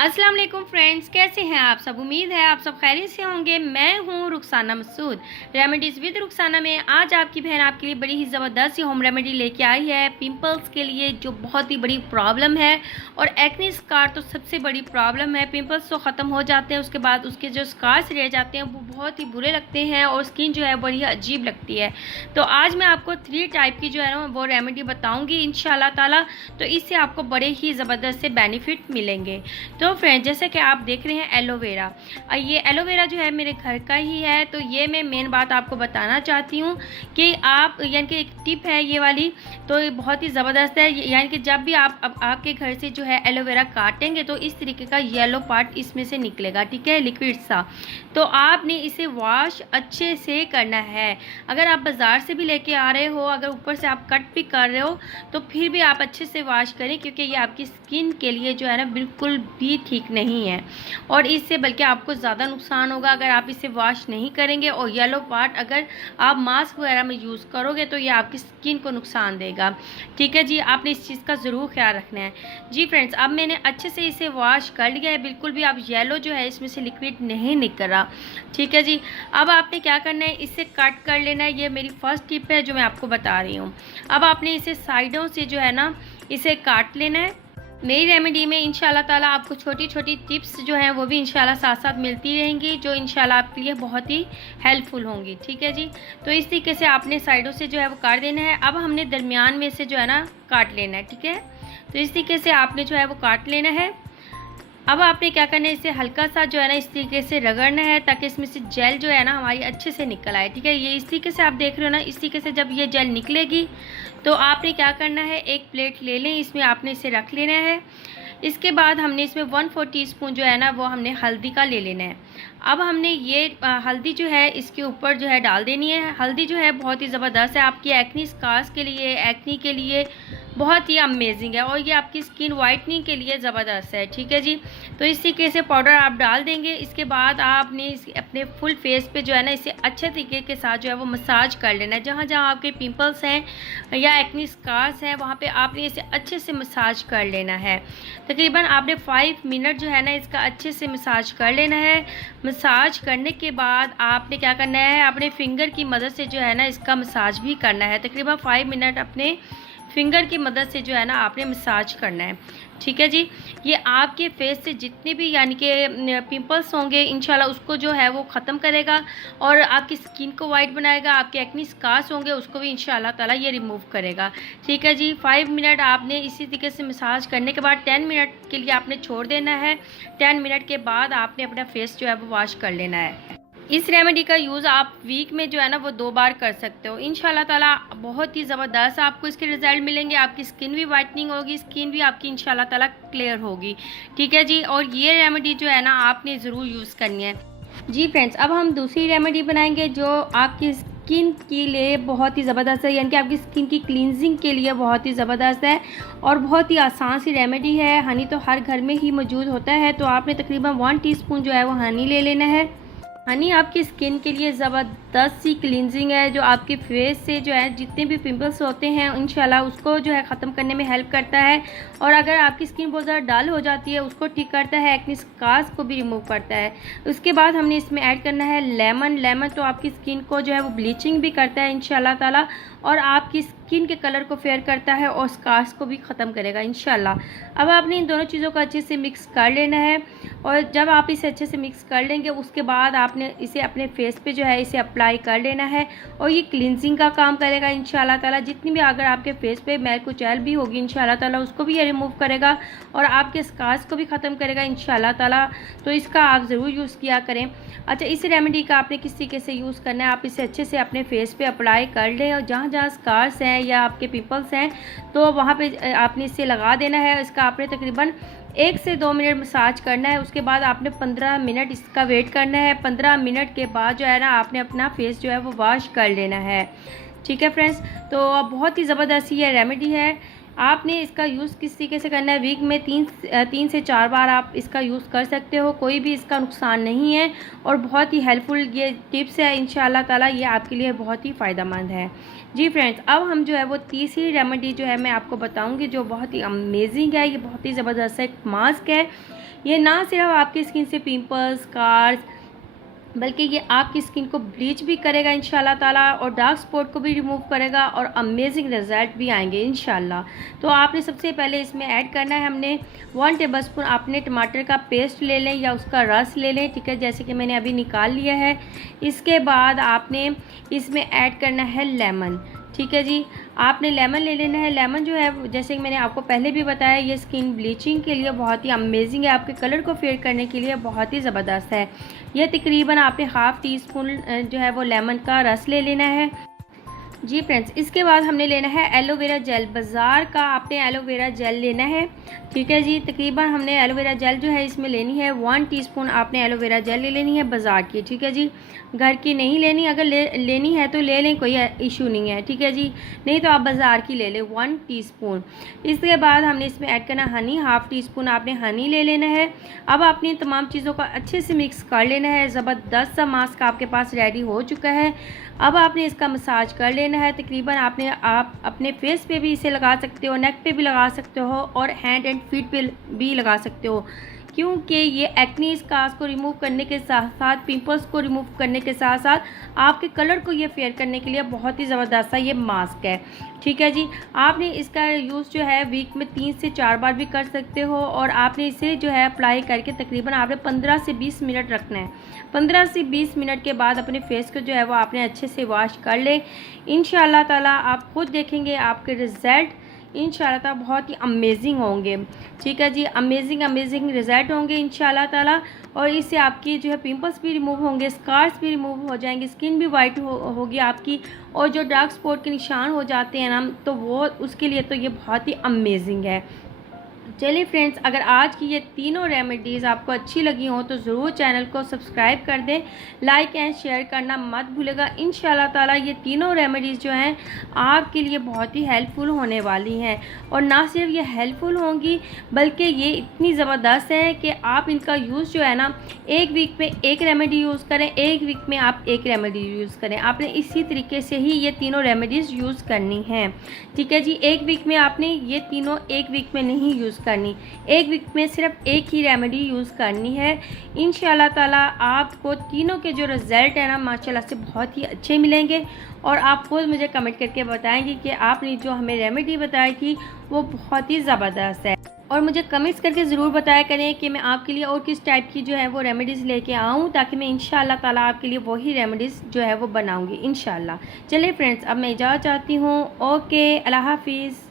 अस्सलाम वालेकुम फ्रेंड्स, कैसे हैं आप सब। उम्मीद है आप सब खैरियत से होंगे। मैं हूं रुखसाना मसूद, रेमेडीज़ विद रुखसाना में। आज आपकी बहन आपके लिए बड़ी ही ज़बरदस्त सी होम रेमेडी लेके आई है पिंपल्स के लिए, जो बहुत ही बड़ी प्रॉब्लम है। और एक्ने स्कार तो सबसे बड़ी प्रॉब्लम है। पिंपल्स तो ख़त्म हो जाते हैं, उसके बाद उसके जो स्कार्स रह जाते हैं वो बहुत ही बुरे लगते हैं और स्किन जो है बड़ी अजीब लगती है। तो आज मैं आपको 3 टाइप की जो है ना वो रेमेडी बताऊँगी इंशाल्लाह ताला। तो इससे आपको बड़े ही ज़बरदस्त से बेनिफिट मिलेंगे। तो फ्रेंड्स, जैसे कि आप देख रहे हैं एलोवेरा, ये एलोवेरा जो है मेरे घर का ही है। तो ये मैं मेन बात आपको बताना चाहती हूँ कि आप यानी कि एक टिप है ये वाली, तो ये बहुत ही ज़बरदस्त है। यानी कि जब भी आप आपके घर से जो है एलोवेरा काटेंगे तो इस तरीके का येलो पार्ट इसमें से निकलेगा, ठीक है, लिक्विड सा। तो आपने इसे वॉश अच्छे से करना है। अगर आप बाज़ार से भी लेके आ रहे हो, अगर ऊपर से आप कट भी कर रहे हो तो फिर भी आप अच्छे से वॉश करें, क्योंकि ये आपकी स्किन के लिए जो है ना बिल्कुल भी ठीक नहीं है। और इससे बल्कि आपको ज़्यादा नुकसान होगा अगर आप इसे वॉश नहीं करेंगे। और येलो पार्ट अगर आप मास्क वगैरह में यूज़ करोगे तो ये आपकी स्किन को नुकसान देगा, ठीक है जी। आपने इस चीज़ का ज़रूर ख्याल रखना है जी। फ्रेंड्स, अब मैंने अच्छे से इसे वॉश कर लिया है, बिल्कुल भी अब येलो जो है इसमें से लिक्विड नहीं निकल रहा, ठीक है जी। अब आपने क्या करना है, इसे कट कर लेना है। ये मेरी फर्स्ट टिप है जो मैं आपको बता रही हूँ। अब आपने इसे साइडों से जो है ना इसे काट लेना है। मेरी रेमेडी में इंशाल्लाह ताला आपको छोटी छोटी टिप्स जो हैं वो भी इंशाल्लाह साथ साथ मिलती रहेंगी, जो इंशाल्लाह आपके लिए बहुत ही हेल्पफुल होंगी, ठीक है जी। तो इस तरीके से आपने साइडों से जो है वो काट देना है। अब हमने दरमियान में से जो है ना काट लेना है, ठीक है। तो इस तरीके से आपने जो है वो काट लेना है। अब आपने क्या करना है, इसे हल्का सा जो है ना इस तरीके से रगड़ना है ताकि इसमें से जेल जो है ना हमारी अच्छे से निकल आए, ठीक है। ये इस तरीके से आप देख रहे हो ना, इस तरीके से जब ये जेल निकलेगी तो आपने क्या करना है, एक प्लेट ले लें, इसमें आपने इसे रख लेना है। इसके बाद हमने इसमें 1/4 टीस्पून जो है ना वो हमने हल्दी का ले लेना है। अब हमने ये हल्दी जो है इसके ऊपर जो है डाल देनी है। हल्दी जो है बहुत ही ज़बरदस्त है आपकी एक्नी स्कार्स के लिए, एक्नी के लिए बहुत ही अमेजिंग है। और ये आपकी स्किन वाइटनिंग के लिए ज़बरदस्त है, ठीक है जी। तो इस तरीके से पाउडर आप डाल देंगे। इसके बाद आपने अपने फुल फेस पे जो है ना इसे अच्छे तरीके के साथ जो है वो मसाज कर लेना है। जहाँ जहाँ आपके पिंपल्स हैं या एक्नी स्कार्स हैं वहाँ पे आपने इसे अच्छे से मसाज कर लेना है। तकरीबन आपने 5 मिनट जो है ना इसका अच्छे से मसाज कर लेना है। मसाज करने के बाद आपने क्या करना है, अपने फिंगर की मदद से जो है ना इसका मसाज भी करना है। तकरीबन 5 मिनट अपने फिंगर की मदद से जो है ना आपने मसाज करना है, ठीक है जी। ये आपके फेस से जितने भी यानी कि पिंपल्स होंगे इंशाल्लाह उसको जो है वो ख़त्म करेगा और आपकी स्किन को वाइट बनाएगा। आपके एक्नी स्कार्स होंगे उसको भी इंशाल्लाह ताला ये रिमूव करेगा, ठीक है जी। 5 मिनट आपने इसी तरीके से मसाज करने के बाद 10 मिनट के लिए आपने छोड़ देना है। 10 मिनट के बाद आपने अपना फेस जो है वो वॉश कर लेना है। इस रेमेडी का यूज़ आप वीक में जो है ना वो 2 बार कर सकते हो इंशाल्लाह ताला। बहुत ही ज़बरदस्त आपको इसके रिज़ल्ट मिलेंगे। आपकी स्किन भी वाइटनिंग होगी, स्किन भी आपकी इंशाल्लाह ताला क्लियर होगी, ठीक है जी। और ये रेमेडी जो है ना आपने ज़रूर यूज़ करनी है जी। फ्रेंड्स, अब हम दूसरी रेमेडी बनाएंगे जो आपकी स्किन के लिए बहुत ही ज़बरदस्त है, यानी कि आपकी स्किन की क्लींजिंग के लिए बहुत ही ज़बरदस्त है और बहुत ही आसान सी रेमेडी है। हनी तो हर घर में ही मौजूद होता है। तो आपने तकरीबन 1 टीस्पून जो है वो हनी ले लेना है। हनी आपकी स्किन के लिए ज़बरदस्त सी क्लींजिंग है, जो आपके फेस से जो है जितने भी पिंपल्स होते हैं इंशाल्लाह उसको जो है ख़त्म करने में हेल्प करता है। और अगर आपकी स्किन बहुत ज़्यादा डल हो जाती है उसको ठीक करता है, एक्नी स्कार्स को भी रिमूव करता है। उसके बाद हमने इसमें ऐड करना है लेमन। लेमन तो आपकी स्किन को जो है वो ब्लीचिंग भी करता है इंशाल्लाह ताला, और आपकी स्किन के कलर को फेयर करता है और स्कार्स को भी ख़त्म करेगा इंशाल्लाह। अब आपने इन दोनों चीज़ों को अच्छे से मिक्स कर लेना है। और जब आप इसे अच्छे से मिक्स कर लेंगे उसके बाद आपने इसे अपने फेस पे जो है इसे अप्लाई कर लेना है और ये क्लींजिंग का काम करेगा इंशाल्लाह ताला। जितनी भी अगर आपके फेस पे मैल कुचैल भी होगी इंशाल्लाह ताला उसको भी ये रिमूव करेगा और आपके स्कार्स को भी ख़त्म करेगा इंशाल्लाह ताला। तो इसका आप ज़रूर यूज़ किया करें। अच्छा, इस रेमेडी का आपने किस तरीके से यूज़ करना है, आप इसे अच्छे से अपने फेस पे अप्लाई कर लें और जहाँ जहाँ स्कार्स हैं या आपके पिंपल्स हैं तो वहाँ पे आपने इसे लगा देना है। इसका आपने तकरीबन 1 से 2 मिनट मसाज करना है। उसके बाद आपने 15 मिनट इसका वेट करना है। 15 मिनट के बाद जो है ना आपने अपना फेस जो है वो वॉश कर लेना है, ठीक है फ्रेंड्स। तो बहुत ही ज़बरदस्त ये रेमेडी है, आपने इसका यूज़ किस तरीके से करना है, वीक में 3 से 4 बार आप इसका यूज़ कर सकते हो, कोई भी इसका नुकसान नहीं है और बहुत ही हेल्पफुल ये टिप्स है। इंशाल्लाह ताला ये आपके लिए बहुत ही फ़ायदेमंद है। जी फ्रेंड्स, अब हम जो है वो तीसरी रेमेडी जो है मैं आपको बताऊंगी, जो बहुत ही अमेजिंग है। ये बहुत ही ज़बरदस्त एक मास्क है। ये ना सिर्फ आपकी स्किन से पिंपल्स, स्कार्स, बल्कि ये आपकी स्किन को ब्लीच भी करेगा इंशाल्लाह ताला, और डार्क स्पॉट को भी रिमूव करेगा और अमेजिंग रिजल्ट भी आएंगे इंशाल्लाह। तो आपने सबसे पहले इसमें ऐड करना है, हमने 1 टेबलस्पून आपने टमाटर का पेस्ट ले लें या उसका रस ले लें, ठीक है, जैसे कि मैंने अभी निकाल लिया है। इसके बाद आपने इसमें ऐड करना है लेमन, ठीक है जी। आपने लेमन ले लेना है। लेमन जो है, जैसे कि मैंने आपको पहले भी बताया, ये स्किन ब्लीचिंग के लिए बहुत ही अमेजिंग है, आपके कलर को फेड करने के लिए बहुत ही ज़बरदस्त है। यह तकरीबन आपने हाफ़ टी स्पून जो है वो लेमन का रस ले लेना है। जी फ्रेंड्स, इसके बाद हमने लेना है एलोवेरा जेल। बाज़ार का आपने एलोवेरा जेल लेना है, ठीक है जी। तकरीबन हमने एलोवेरा जेल जो है इसमें लेनी है 1 टीस्पून आपने एलोवेरा जेल ले लेनी है बाज़ार की, ठीक है जी। घर की नहीं लेनी, अगर लेनी है तो ले लें, कोई इशू नहीं है, ठीक है जी। नहीं तो आप बाज़ार की ले लें 1 टीस्पून। इसके बाद हमने इसमें ऐड करना हनी, हाफ़ टी स्पून आपने हनी ले लेना है। अब आपने तमाम चीज़ों को अच्छे से मिक्स कर लेना है। ज़बरदस्त सा मास्क आपके पास रेडी हो चुका है। अब आपने इसका मसाज कर लेना है। तकरीबन आप अपने फेस पे भी इसे लगा सकते हो, नेक पे भी लगा सकते हो और हैंड एंड फीट पे भी लगा सकते हो, क्योंकि ये एक्ने स्कार्स को रिमूव करने के साथ साथ, पिंपल्स को रिमूव करने के साथ साथ आपके कलर को ये फेयर करने के लिए बहुत ही ज़बरदस्त सा ये मास्क है, ठीक है जी। आपने इसका यूज़ जो है वीक में 3 से 4 बार भी कर सकते हो और आपने इसे जो है अप्लाई करके तकरीबन आपने 15 से 20 मिनट रखना है। 15 से 20 मिनट के बाद अपने फेस को जो है वो आपने अच्छे से वॉश कर ले। इंशाल्लाह ताला आप खुद देखेंगे आपके रिज़ल्ट इंशाल्लाह ताला बहुत ही अमेजिंग होंगे, ठीक है जी। अमेजिंग रिज़ल्ट होंगे इंशाल्लाह ताला, और इससे आपकी जो है पिंपल्स भी रिमूव होंगे, स्कार्स भी रिमूव हो जाएंगे, स्किन भी वाइट होगी आपकी, और जो डार्क स्पॉट के निशान हो जाते हैं ना, तो वो उसके लिए तो ये बहुत ही अमेजिंग है। चलिए फ्रेंड्स, अगर आज की ये तीनों रेमेडीज़ आपको अच्छी लगी हो तो ज़रूर चैनल को सब्सक्राइब कर दें, लाइक एंड शेयर करना मत भूलेगा। इंशाल्लाह ताला ये तीनों रेमेडीज़ जो हैं आपके लिए बहुत ही हेल्पफुल होने वाली हैं, और ना सिर्फ ये हेल्पफुल होंगी बल्कि ये इतनी ज़बरदस्त है कि आप इनका यूज़ जो है ना, एक वीक में एक रेमेडी यूज़ करें, एक वीक में आप एक रेमेडी यूज़ करें। आपने इसी तरीके से ही ये तीनों रेमेडीज़ यूज़ करनी हैं, ठीक है जी। एक वीक में आपने ये तीनों एक वीक में नहीं यूज़ करनी, एक वीक में सिर्फ एक ही रेमेडी यूज़ करनी है। इंशाल्लाह ताला आपको तीनों के जो रिज़ल्ट है ना, माशाल्लाह से बहुत ही अच्छे मिलेंगे, और आप खुद मुझे कमेंट करके बताएंगे कि आपने जो हमें रेमेडी बताई थी वो बहुत ही ज़बरदस्त है। और मुझे कमेंट्स करके ज़रूर बताया करें कि मैं आपके लिए और किस टाइप की जो है वो रेमेडीज़ लेके आऊँ, ताकि मैं इंशाल्लाह ताला आपके लिए वही रेमेडीज़ जो है वो बनाऊँगी इंशाल्लाह। चलिए फ्रेंड्स, अब मैं इजाज़त चाहती हूँ। ओके, अल्लाह हाफिज़।